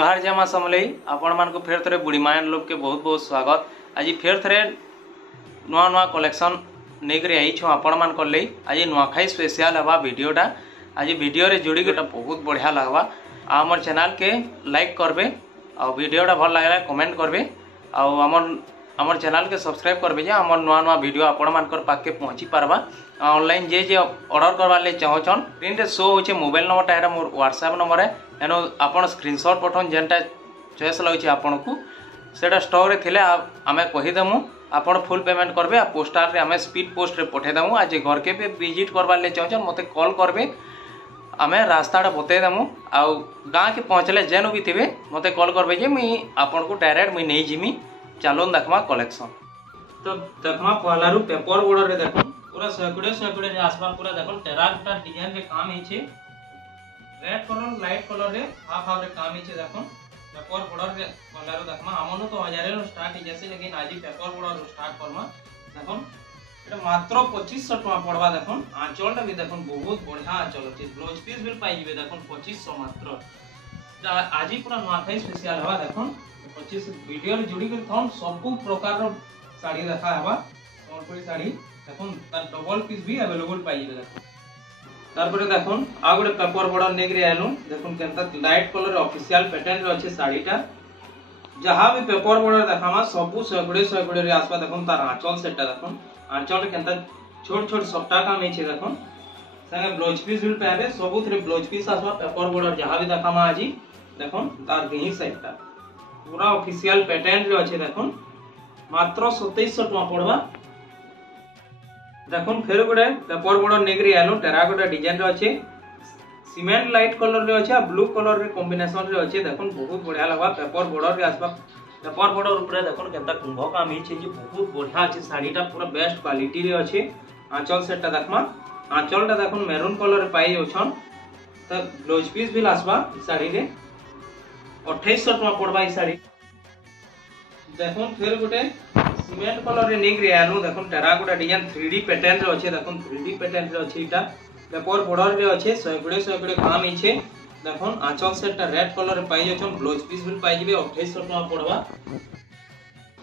जोहार जय मां समलई आपण मान को फेर थरे बुढ़ी मायन लोग के बहुत बहुत स्वागत। आज फेर थरे नुआ नुआ कलेक्शन नहीं आई छो आपण मान कर लई आज नुआखाई स्पेशल हवा वीडियोटा। आज वीडियो रे जोड़ी गोटा बहुत बढ़िया लगवा। आमर चैनल के लाइक करबे और वीडियोटा भल लगला कमेंट करबे और आमर चैनल के सब्सक्राइब करबे जे आमर नुआ नुआ वीडियो आपण मान कर पाके पहुँची पारबा। ऑनलाइन जे ऑर्डर करवा ले चाहछन स्क्रीन रे शो होचे मोबाइल नंबरटा एरा मोर व्हाट्सएप नंबर है एनो आपण स्क्रीनशॉट पठन जेनटा चॉइस लाଗୁଛି आपनकू सेटा स्टॉक रे थिले आमे कहि दमु आपण फुल पेमेंट करबे आ पोस्टल रे आमे स्पीड पोस्ट रे पठे दमु। आज घर के भी विजिट करवा ले चाहछन मते कॉल करबे आमे रास्ताटा बते दमु आ गां के पहुंचले जेनु भी थिबे मते कॉल करबे जे मी आपनकू डायरेक्ट मी नै जिमी। चलोन देखमा कलेक्शन तो देखमा पहला रु पेपर बॉर्डर रे देखो पूरा सकुड़े रे आसपा पूरा देखो टेराकोटा डिजाइन रे काम हिचे रेड कलर लाइट कलर रे हाफ हाफ रे काम हिचे देखो पेपर बॉर्डर रे कलर देखमा हमनो तो 1000 रो स्टार्ट हि जैसे लेकिन आज पेपर बॉर्डर स्टार्ट करमा देखो एटा मात्र 2500 टका पड़वा देखो। आंचलटा भी देखो बहुत बढ़िया आंचल अछि ब्लाउज पीस भी पाई जिवे देखो 2500 मात्र। आज पूरा नुआखाई स्पेशल हवा देखो 25 वीडियो रे जोड़ी कर थन सब प्रकार रो साड़ी देखा हवा संबलपुरी साड़ी देखो तार डबल पीस भी अवेलेबल पाई जिवे देखो। तारपरे देखो आ गोटे पेपर बॉर्डर नेक रे आनु देखो केनता लाइट कलर ऑफिशियल पैटर्न रे अछि साड़ीटा जहां भी पेपर बॉर्डर देखामा सबु सगुड़े रे आसबा देखो तार आंचल सेटटा देखो आंचल रे केनता छोट छोट सफ्टा काम हिचे देखो संगे ब्लाउज पीस भी पाबे सबु थरे ब्लाउज पीस आसबा पेपर बॉर्डर जहां भी देखामा आजी देखो तार गेही सेटटा पूरा ऑफिशियल पैटर्न रे अछि देखो मात्र 2700 टका पड़वा। देखो फेर गोटे पेपर बॉर्डर नेगरी आलो टेराकोटा डिजाइन रे अछि सीमेंट लाइट कलर रे अछि आ ब्लू कलर रे कॉम्बिनेशन रे अछि देखो बहुत बढ़िया लगवा। पेपर बॉर्डर रे आसबा पेपर बॉर्डर ऊपर देखो केनता कुंभ काम हिचे जे बहुत बढ़िया अछि साड़ीटा पूरा बेस्ट क्वालिटी रे अछि। आंचल सेटटा देखमा आंचलटा देखो मैरून कलर रे पाई ओछन त ब्लाउज पीस भी आसबा साड़ी रे 2800 टका पड़बा ई साड़ी। देखो फिर गोटे सीमेंट कलर रे नेक रे आनु देखो टेराकोटा डिजाइन 3D पैटर्न रे अछि देखो 3D पैटर्न रे अछि इटा पेपर बॉर्डर रे अछि सगुड़े काम हिचे देखो आंचल सेटटा रेड कलर रे पाई जछन ब्लाउज पीस भी पाई जिवे 2800 टका पड़वा।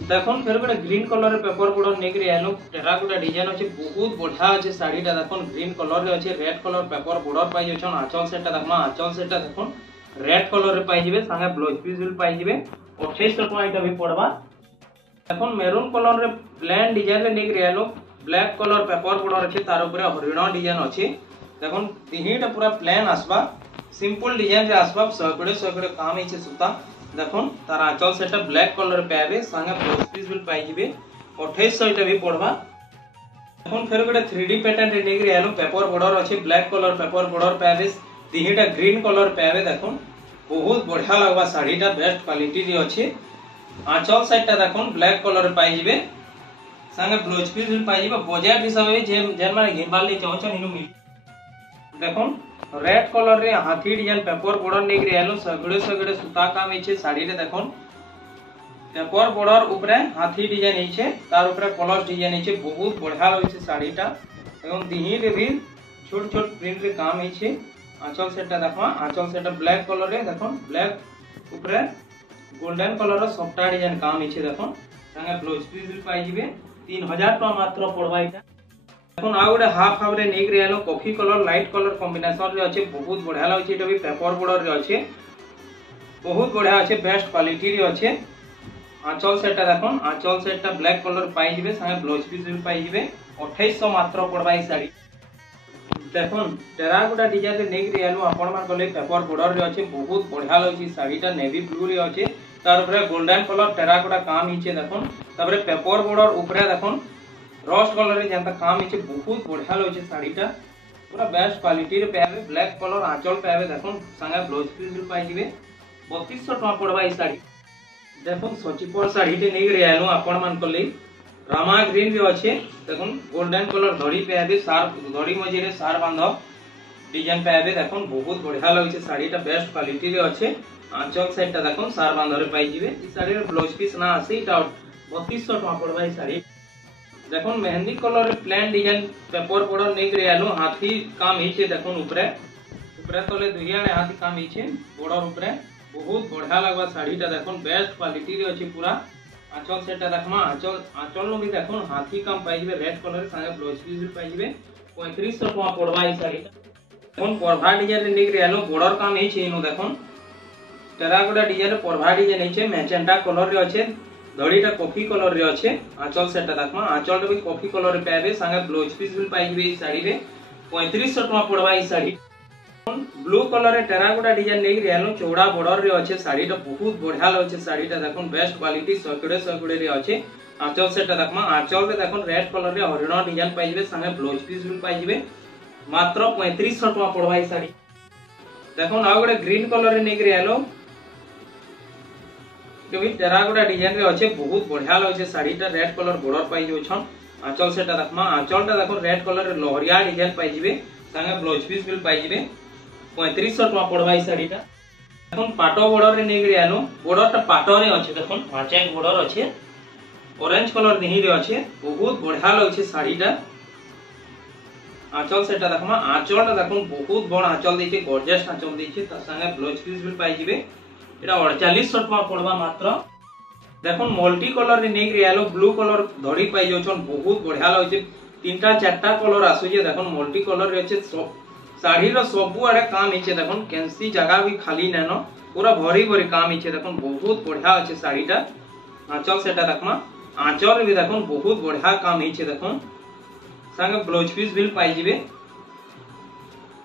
देखो फिर गोटे ग्रीन कलर रे पेपर बॉर्डर नेक रे आनु टेराकोटा डिजाइन अछि बहुत बढ़िया अछि साड़ीटा देखो ग्रीन कलर रे अछि रेड कलर पेपर बॉर्डर पाई जछन आंचल सेटटा देखमा आंचल सेटटा देखो रेड कलर रे पाई जिवे संगे ब्लाउज पीस भी पाई जिवे 2800 टका इटा भी पड़वा। देखो मेरून कलर रे प्लेन डिजाइन रे नेक रियालो ब्लैक कलर पेपर बॉर्डर अछि तार ऊपर हरिण डिजाइन अछि देखो तीनटा पूरा प्लेन आसबा सिंपल डिजाइन रे आसबा सगुड़े काम हिचे सुता देखो तार आंचल सेटा ब्लैक कलर पाबे संगे ब्लाउज पीस भी पाई जिवे 2800 इटा भी पड़वा। देखो फेर गोटे 3D पैटर्न रे नेक रियालो पेपर बॉर्डर अछि ब्लैक कलर पेपर बॉर्डर पाबे तीनटा ग्रीन कलर पाबे देखो बहुत बढ़िया लगवा साड़ीटा बेस्ट क्वालिटी रे अछि। आंचल साइडटा देखो ब्लैक कलर पाई जिवे संगे ब्लाउज पीस भी पाई जिवे बजेट हिसाब से जेन माने घिनबार ले चाहछन इनु मिल। देखो रेड कलर रे हाथी डिजाइन पेपर बॉर्डर नेक रे आलो सगुड़े सुता काम हिचे साड़ी रे देखो पेपर बॉर्डर ऊपर हाथी डिजाइन हिचे तार ऊपर कलर डिजाइन हिचे बहुत बढ़िया लगे साड़ीटा एवं दिही रे भी छोट छोट प्रिंट रे काम हिचे। आंचल सेटटा देखो आंचल सेटटा ब्लैक कलर रे देखो ब्लैक ऊपर गोल्डन कलर रो सॉफ्ट डिजाइन काम हिचे देखो संगे ब्लाउज पीस भी पाई जिवे 3000 टका मात्र पड़वा इटा। देखो आ गोटे हाफ हाफ रे नेक रे आलो coffee colour light colour combination रे अछि बहुत बढ़िया लागछि एटा भी पेपर बॉर्डर रे अछि बहुत बढ़िया अछि बेस्ट क्वालिटी रे अछि। आंचल सेटटा देखो आंचल सेटटा ब्लैक कलर पाई जिवे संगे ब्लाउज पीस भी पाई जिवे 2800 मात्र पड़वा ई साड़ी। देखो टेराकोटा डिजाइन रे नेक रे आलो आपण मान गले पेपर बॉर्डर रे अछि बहुत बढ़िया लागछि साड़ीटा नेवी ब्लू रे अछि तार ऊपर गोल्डन कलर टेराकोटा काम हिचे देखो तापर पेपर बॉर्डर ऊपर देखो रस्ट कलर रे जेंता काम हिचे बहुत बढ़िया लागछि साड़ीटा पूरा बेस्ट क्वालिटी रे पाबे ब्लैक कलर आंचल पाबे देखो संगे ब्लाउज पीस भी पाई जिवे 3200 टका पड़वा ई साड़ी। देखो सचिपर साड़ीटे नेक रे आलो आपण मान गले रामा ग्रीन भी अच्छे देखो गोल्डन कलर धड़ी पे सार धड़ी मझे सार बांध डिजाइन पे देखो बहुत बढ़िया लगे साड़ीटा बेस्ट क्वालिटी रे अच्छे। आंचल साइडटा देखो सार बांध रे पाई जिवे ई साड़ी रे ब्लाउज पीस ना आसे इटा 3200 टका पड़वा ई साड़ी। देखो मेहंदी colour plain design paper border neck रे आलो हाथी काम हिचे देखो ऊपर तले दुहियाने हाथी काम हिचे बॉर्डर ऊपर बहुत बढ़िया लगवा साड़ीटा देखो बेस्ट क्वालिटी रे अछि पूरा। आंचल सेटा देखमा आंचल आंचल नो भी देखो हाथी काम पाई जिवे रेड कलर संगे ब्लाउज पीस भी पाई जिवे 3500 टका पड़वा ई साड़ीटा। देखो परभा डिजाइन रे निक रेलो बॉर्डर काम ही छै इनो देखो टेराकोटा डिजाइन रे परभा डिजाइन है छै मैजेंटा कलर रे अछि धड़ीटा कॉफी कलर रे अछि। आंचल सेटा देखमा आंचल रे भी कॉफी कलर रे पाइबे संगे ब्लाउज पीस भी पाई जिवे ई साड़ी रे 3500 टका पड़वा ई साड़ी। ब्लू कलर रे टेराकोटा डिजाइन लेक रेलो चौड़ा बॉर्डर रे अछि साड़ीटा बहुत बढ़िया लगे साड़ीटा देखो बेस्ट क्वालिटी सकुड़े रे अछि। आंचल सेटा देखमा आंचल रे देखो रेड कलर रे हरिण डिजाइन पाई जिवे संगे ब्लाउज पीस भी पाई जिवे मात्र 3500 टका पड़वा ई साड़ी। देखो ना गोटे ग्रीन कलर रे नेक रेलो जो भी टेराकोटा डिजाइन रे अछि बहुत बढ़िया लगे साड़ीटा रेड कलर बॉर्डर पाई जो छन। आंचल सेटा देखमा आंचलटा देखो रेड कलर रे लोहरिया डिजाइन पाई जिवे संगे ब्लाउज पीस भी पाई जिवे 3500 टका पड़वा ई साड़ीटा। देखो पाटो बॉर्डर रे नेक रेलो बॉर्डरटा पाटो रे अछि देखो माचेंग बॉर्डर अछि ऑरेंज कलर देही रे अछि बहुत बढ़िया लगे साड़ीटा। आंचल सेटा देखमा आंचलटा देखो बहुत बड़ आंचल दैछे गॉर्जियस आंचल दैछे त संगे ब्लाउज पीस भी पाई जिवे एटा 4800 टका पड़वा मात्र। देखो मल्टी कलर रे नेक रेलो ब्लू कलर धड़ी पाई जो छन बहुत बढ़िया लगे तीनटा चारटा कलर आसु जे देखो मल्टी कलर रे अछि साड़ी रो सबु आडे काम हिचे देखो कैंसी जगह भी खाली नैनो पूरा भरी भरी काम हिचे देखो बहुत बढ़िया अछि साड़ीटा। आंचल सेटा देखमा आंचल रे भी देखो बहुत बढ़िया काम हिचे देखो संगे ब्लाउज पीस भी पाई जिवे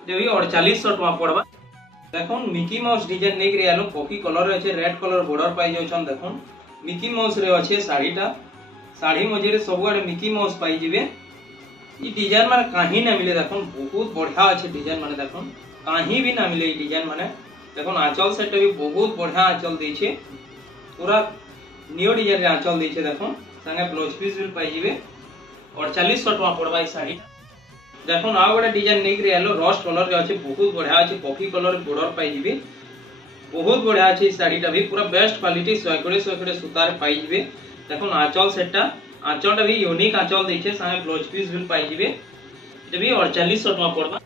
जे भी 4800 टका पड़वा। देखो मिकी माउस डिजाइन नेक रे आलो कॉफी कलर रे अछि रेड कलर बॉर्डर पाई जो छन देखो मिकी माउस रे अछि साड़ीटा साड़ी मझे रे सब आडे मिकी माउस पाई जिवे ई डिजाइन माने कहीं ना मिले देखो बहुत बढ़िया अछि डिजाइन माने देखो कहीं भी ना मिले ई डिजाइन माने देखो आंचल सेट भी बहुत बढ़िया आंचल दै छै पूरा न्यू डिजाइन रे आंचल दै छै देखो संगे ब्लाउज पीस भी पाई जिवे 4800 टका पड़वा ई साड़ी। देखो ना गोटे डिजाइन नेक रे आलो रस्ट कलर रे अछि बहुत बढ़िया अछि कॉफी कलर बॉर्डर पाई जिवे बहुत बढ़िया अछि साड़ीटा भी पूरा बेस्ट क्वालिटी सकुड़े सूता रे पाई जिवे। देखो आंचल सेटटा आंचलटा भी यूनिक आंचल दै छै संगे ब्लाउज पीस भी पाई जिवे जे भी 4800 टका पड़वा।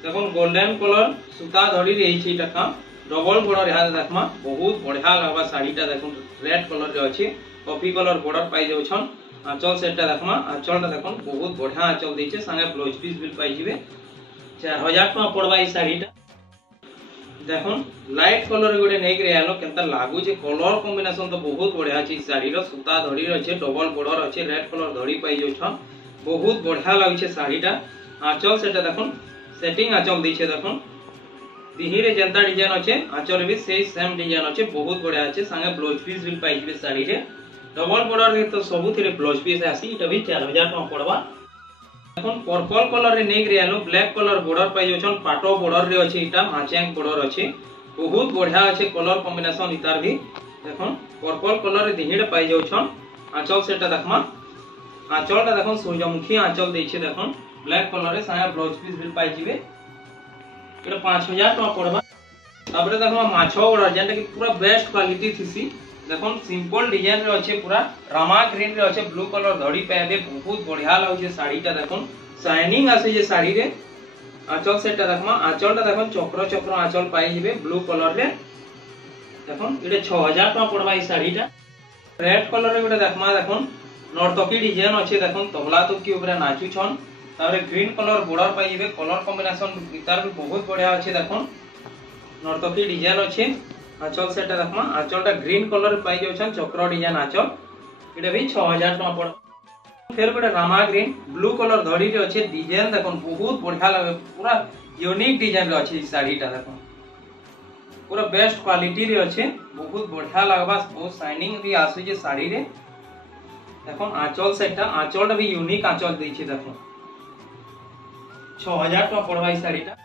देखो गोल्डन कलर सूता धड़ी रे छै एटा काम डबल बॉर्डर यहाँ देखमा बहुत बढ़िया लगबा साड़ीटा देखो रेड कलर रे अछि कॉफी कलर बॉर्डर पाई जाउ छन। आंचल सेटटा देखमा आंचलटा देखो बहुत बढ़िया आंचल दै छै संगे ब्लाउज पीस भी पाई जिवे 4000 टका पड़वा ई साड़ीटा। देखो लाइट कलर गोटे नेक रे आलो केनता लागु जे कलर कॉम्बिनेशन तो बहुत बढ़िया छै साड़ी रो सूता धड़ी रे छै डबल बॉर्डर अछि रेड कलर धड़ी पाई जो छ बहुत बढ़िया लागे छै साड़ीटा। आंचल सेटा देखो सेटिंग आंचल दै छै देखो दिही रे जेंता डिजाइन अछि आंचल भी सेही सेम डिजाइन अछि बहुत बढ़िया अछि संगे ब्लाउज पीस भी पाई जिवे साड़ी रे डबल बॉर्डर रे तो सबु थिरे ब्लाउज पीस आसी इटा भी 4000 टका पड़वा। देखो पर्पल कलर रे नेक रे आलो ब्लैक कलर बॉर्डर पाई जो छन पाटो बॉर्डर रे अछि इटा माचेंग बॉर्डर अछि बहुत बढ़िया अछि कलर कॉम्बिनेशन इतार भी देखो पर्पल कलर रे दिही रे पाई जो छन। आंचल सेटा देखमा आंचलटा देखो सूर्यमुखी आंचल दै छै देखो ब्लैक कलर रे संगे ब्लाउज पीस भी पाई जिवे एटा 5000 टका पड़वा। ताबरे देखो माछो बॉर्डर जेंटा कि पूरा बेस्ट क्वालिटी थिसी देखो सिंपल डिजाइन रे अछि पूरा रामा ग्रीन रे अछि ब्लू कलर धड़ी पाइबे बहुत बढ़िया लागे साड़ीटा देखो शाइनिंग आसे जे साड़ी रे। आंचल सेटा देखमा आंचलटा देखो चक्र चक्र आंचल पाई जिवे ब्लू कलर रे देखो एटा 6000 टका पड़वा ई साड़ीटा। रेड कलर रे गोटे देखमा देखो नर्तकी डिजाइन अछि देखो तबला तो के ऊपर नाचू छन तारे ग्रीन कलर बॉर्डर पाई जिवे कलर कॉम्बिनेशन इतार भी बहुत बढ़िया अछि देखो नर्तकी डिजाइन अछि। आंचल सेटा देखमा आंचलटा ग्रीन कलर पाई जाउ छन चक्र डिजाइन आंचल एटा भी 6000 टका पड़। फिर गोटे रामा ग्रीन ब्लू कलर धड़ी रे अछि डिजाइन देखो बहुत बढ़िया लागे पूरा यूनिक डिजाइन रे अछि साड़ीटा देखो पूरा बेस्ट क्वालिटी रे अछि बहुत बढ़िया लागबा बहुत शाइनिंग भी आसी जे साड़ी रे। देखो आंचल सेटा आंचलटा भी यूनिक आंचल दै छै देखो 6000 टका पड़वा ई साड़ीटा।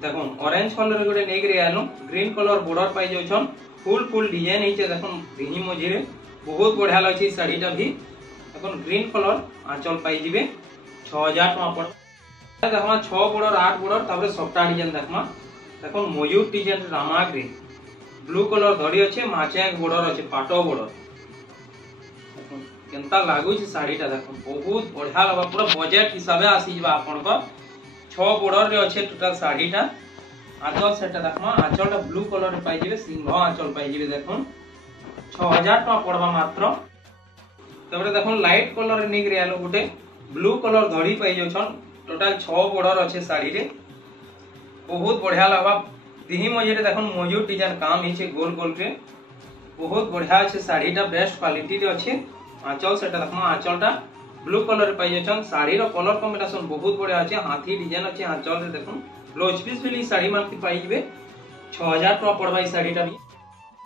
देखो ऑरेंज कलर रे गोटे नेक रे आनो ग्रीन कलर बॉर्डर पाई जाउ छन फुल डिजाइन हिचे देखो दिही मझी रे बहुत बढ़िया लागे साड़ीटा भी देखो ग्रीन कलर आंचल पाई जिवे 6000 टका पड़। देखमा 6 बॉर्डर 8 बॉर्डर ताबरे सबटा डिजाइन देखमा देखो मयूर डिजाइन रामा ग्रीन ब्लू कलर धड़ी अछि माचेंग बॉर्डर अछि पाटो बॉर्डर देखो केनता लागू छै साड़ीटा देखो बहुत बढ़िया लगा पूरा बजेट हिसाबे आसी जबा आपनकर 6 बॉर्डर रे अछि टोटल साड़ीटा। आंचल सेटा देखमा आंचलटा ब्लू कलर रे पाइ जेबे सिंह आंचल पाइ जेबे देखन 6000 टका पड़बा मात्र। तबरे देखन लाइट कलर रे निक रे आलो गुटे ब्लू कलर धड़ी पाइ जो छन टोटल 6 बॉर्डर अछि साड़ी रे बहुत बढ़िया लगबा। दिही मजे रे देखन मजूर डिजाइन काम हिचे गोल गोल के बहुत बढ़िया अछि साड़ीटा बेस्ट क्वालिटी रे अछि। आंचल सेटा देखमा आंचलटा ब्लू कलर रे पाइ जछन साड़ी रो कलर कॉम्बिनेशन बहुत बढ़िया अछि हाथी डिजाइन अछि आंचल रे देखन ब्लाउज पीस भी साड़ी मानती पाइ जेबे 6000 टका पड़बा ई साड़ीटा भी।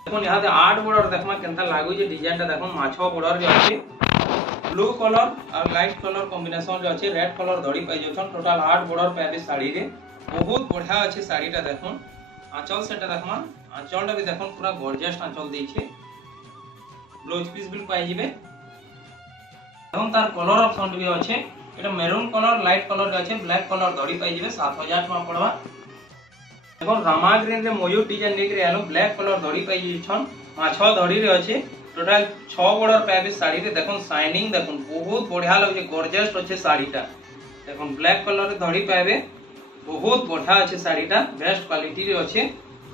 देखन यहाँ दे 8 बॉर्डर देखमा केनता लागु जे डिजाइनटा देखन माछो बॉर्डर रे अछि ब्लू कलर और लाइट कलर कॉम्बिनेशन रे अछि रेड कलर धड़ी पाइ जछन टोटल 8 बॉर्डर पाइबे साड़ी रे बहुत बढ़िया अछि साड़ीटा देखन। आंचल सेटा देखमा आंचलटा भी देखन पूरा गॉर्जियस आंचल दै छै ब्लाउज पीस भी पाइ जेबे। देखन तार कलर ऑप्शन भी अछि एटा मेरून कलर लाइट कलर रे अछि ब्लैक कलर धड़ी पाइ जेबे 7000 टका पड़बा। देखन रामा ग्रीन रे मयूर डिजाइन देख रे आलो ब्लैक कलर धड़ी पाइ छन माछो धड़ी रे अछि टोटल 6 बॉर्डर पाइबे साड़ी रे देखन शाइनिंग देखन बहुत बढ़िया लगे गॉर्जियस अछि साड़ीटा। देखन ब्लैक कलर रे धड़ी पाइबे बहुत बढ़िया अछि साड़ीटा बेस्ट क्वालिटी रे अछि।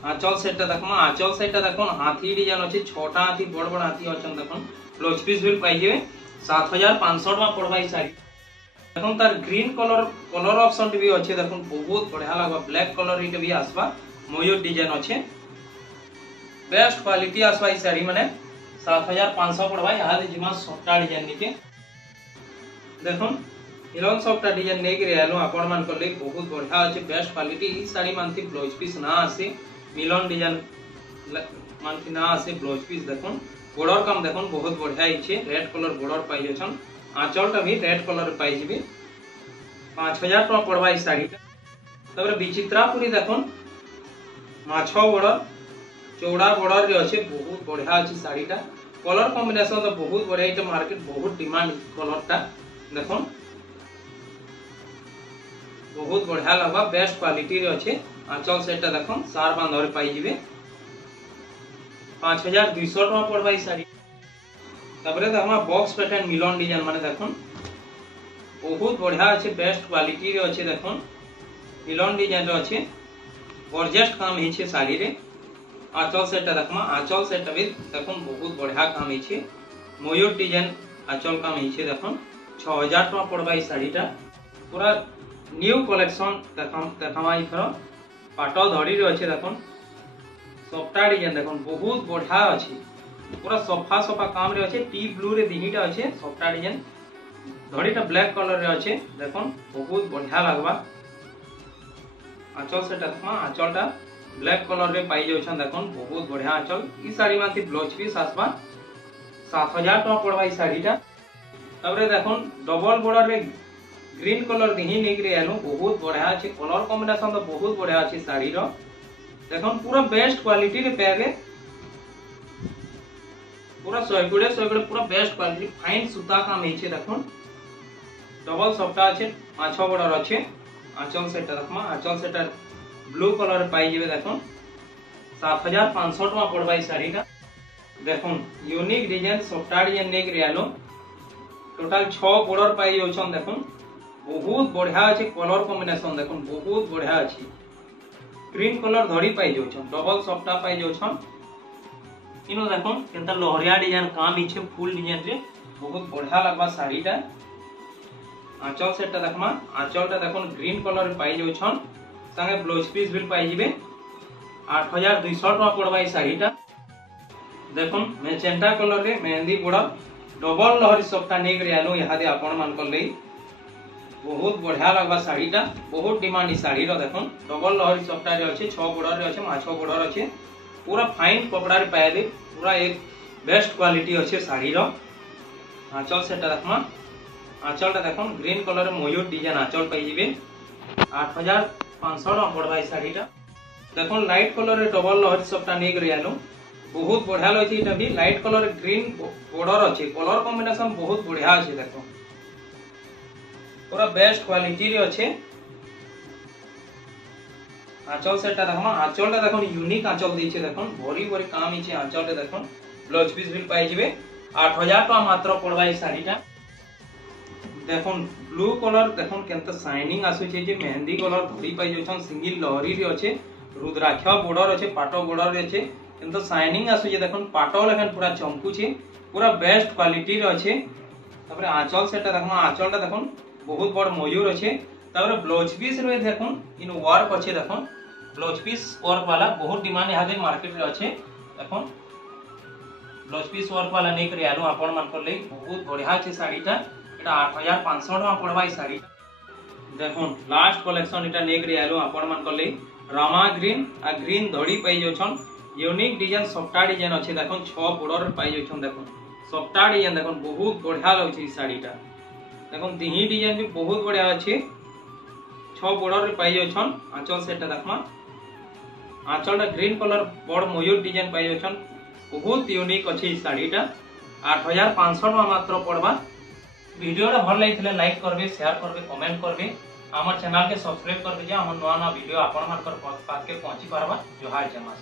आंचल सेटटा देखमा आंचल सेटटा देखन हाथी डिजाइन अछि छोटा हाथी बड़ बड़ हाथी अछन देखन ब्लाउज पीस भी पाइ जेबे 7500 टका पड़बा ई साड़ी। देखन तार ग्रीन कलर ऑप्शन भी अछि देखन बहुत बढ़िया लागबा ब्लैक कलर इटे भी आसबा मयूर डिजाइन अछि बेस्ट क्वालिटी आसबा ई साड़ी माने 7500 पड़बा। यहाँ दे जिमा सफ्टा डिजाइन निके देखन इलन सफ्टा डिजाइन नेक रे आलो आपण मान करले बहुत बढ़िया अछि बेस्ट क्वालिटी ई साड़ी मानती ब्लाउज पीस ना आसे मिलन डिजाइन मानती ना आसे ब्लाउज पीस देखन बॉर्डर काम देखन बहुत बढ़िया इछे रेड कलर बॉर्डर पाइ जछन आंचलटा भी रेड कलर रे पाइ जेबे 5000 टका पड़बा ई साड़ीटा। तबरे विचित्रापुरी देखन माछो बॉर्डर चौड़ा बॉर्डर रे अछि बहुत बढ़िया अछि साड़ीटा कलर कॉम्बिनेशन तो बहुत बढ़िया इटा मार्केट बहुत डिमांड कलरटा देखन बहुत बढ़िया लगबा बेस्ट क्वालिटी रे अछि। आंचल सेटटा देखन सार बांध रे पाइ जेबे 5200 टका पड़बा ई साड़ी। तबरे देखमा बॉक्स पैटर्न मिलन डिजाइन माने देखन बहुत बढ़िया अछि बेस्ट क्वालिटी रे अछि देखन मिलन डिजाइन रे अछि गॉर्जियस काम हिचे साड़ी रे। आंचल सेटटा देखमा आंचल सेटटा भी देखन बहुत बढ़िया काम हिचे मयूर डिजाइन आंचल काम हिचे देखन 6000 टका पड़बा ई साड़ीटा पूरा न्यू कलेक्शन देखामा ई थरो पाटो धड़ी रे अछि देखन सफ्टा डिजाइन देखन बहुत बढ़िया अछि पूरा सफा सफा काम रे अछि टी ब्लू रे दिहीटा अछि सफ्टा डिजाइन धड़ीटा ब्लैक कलर रे अछि देखन बहुत बढ़िया लागबा। आंचल सेटा देखमा आंचलटा ब्लैक कलर रे पाइ जोछन देखन बहुत बढ़िया आंचल ई साड़ी मानती ब्लाउज पीस आसबा 7000 टका पड़बा ई साड़ीटा। तबरे देखन डबल बॉर्डर रे ग्रीन कलर दिही नेक रे आलो बहुत बढ़िया अछि कलर कॉम्बिनेशन तो बहुत बढ़िया अछि साड़ी रो देखन पूरा बेस्ट क्वालिटी रे पाइबे पूरा 100 पूरा बेस्ट क्वालिटी फाइन सूता काम हिचे देखन डबल सफ्टा अछि माछो बॉर्डर अछि। आंचल सेटा देखमा आंचल सेटा ब्लू कलर रे पाइ जेबे देखन 7500 टका पड़बा ई साड़ीटा। देखन यूनिक डिजाइन सफ्टा डिजाइन नेक रे आलो टोटल 6 बॉर्डर पाइ जोछन देखन बहुत बढ़िया अछि कलर कॉम्बिनेशन देखन बहुत बढ़िया अछि ग्रीन कलर धड़ी पाइ जोछन डबल सफ्टा पाइ जोछन इनो देखन केनता लोहरिया डिजाइन काम हिचे फुल डिजाइन रे बहुत बढ़िया लागबा साड़ीटा। आंचल सेटटा देखमा आंचलटा देखन ग्रीन कलर रे पाइ जोछन संगे ब्लाउज पीस भी पाइ जेबे 8200 टका पड़बा ई साड़ीटा। देखन मेजेंटा कलर रे मेहंदी बॉर्डर डबल लहरी सफ्टा नेक रे आलो यहाँ दे आपण मान कर लई बहुत बढ़िया लगबा साड़ीटा बहुत डिमांड ई साड़ी रो देखन डबल लहरी सफ्टा रे अछि 6 बॉर्डर रे अछि माछो बॉर्डर अछि पूरा फाइन कपड़ा रे पाइले पूरा एक बेस्ट क्वालिटी अछि साड़ी रो। आंचल सेटा देखमा आंचलटा देखन ग्रीन कलर रे मयूर डिजाइन आंचल पाइ जेबे 8500 टका पड़बा ई साड़ीटा। देखन लाइट कलर रे डबल लहरी सफ्टा नेक रे आलो बहुत बढ़िया लगे इटा भी लाइट कलर ग्रीन बॉर्डर अछि कलर कॉम्बिनेशन बहुत बढ़िया अछि देखो पूरा बेस्ट क्वालिटी रे अछि। आंचल सेटा देखमा आंचलटा देखन यूनिक आंचल दैछे देखन भरी भरी काम हिचे आंचल रे देखन ब्लाउज पीस भी पाइ जेबे 8000 टका मात्र पड़वा ए साड़ीटा देखुन ब्लू कलर देखुन केनता शाइनिंग आसुचे जे मेहंदी कलर धरी पाई जछन सिंगल लहरी रे अच्छे रुद्राक्ष बॉर्डर अच्छे पाटो बॉर्डर रे अच्छे केनता शाइनिंग आसुचे देखुन पाटो लेखन पूरा चमकुचे पूरा बेस्ट क्वालिटी रे अच्छे तापर आंचल सेटा देखुन आंचलटा देखुन बहुत बड़ मयूर अच्छे तापर ब्लाउज पीस रे देखुन इन वर्क अच्छे देखुन ब्लाउज पीस वर्क वाला बहुत डिमांड यहाँ मार्केट रे अच्छे देखुन ब्लाउज पीस वर्क वाला नहीं करी आलू आपण मान कर ले बहुत बढ़िया अच्छे साड़ीटा एटा 8500 टका पड़वा ई साड़ी देखुन लास्ट कलेक्शन एटा नहीं करी आलू आपण मान कर ले रामा ग्रीन आ ग्रीन धड़ी पाई जोछन यूनिक डिजाइन सफ्टा डिजाइन अच्छे देखुन 6 बॉर्डर पाई जोछन देखुन सफ्टा डिजाइन देखुन बहुत बढ़िया लगछ ई साड़ीटा देखुन दिही डिजाइन भी बहुत बढ़िया अच्छे 6 बॉर्डर रे पाई जोछन आंचल सेटा देखमा आंचलटा ग्रीन कलर बड़ मयूर डिजाइन पाई जोछन बहुत यूनिक अच्छे साड़ीटा 8500 टका मात्र पड़वा वीडियोटा भल लगे लाइक करबे शेयर करबे कमेंट करबे हमर चैनल के सब्सक्राइब करबे जे हमर नवा नवा वीडियो आपण मानकर पास के पहुंची पारबा जोहार जमा।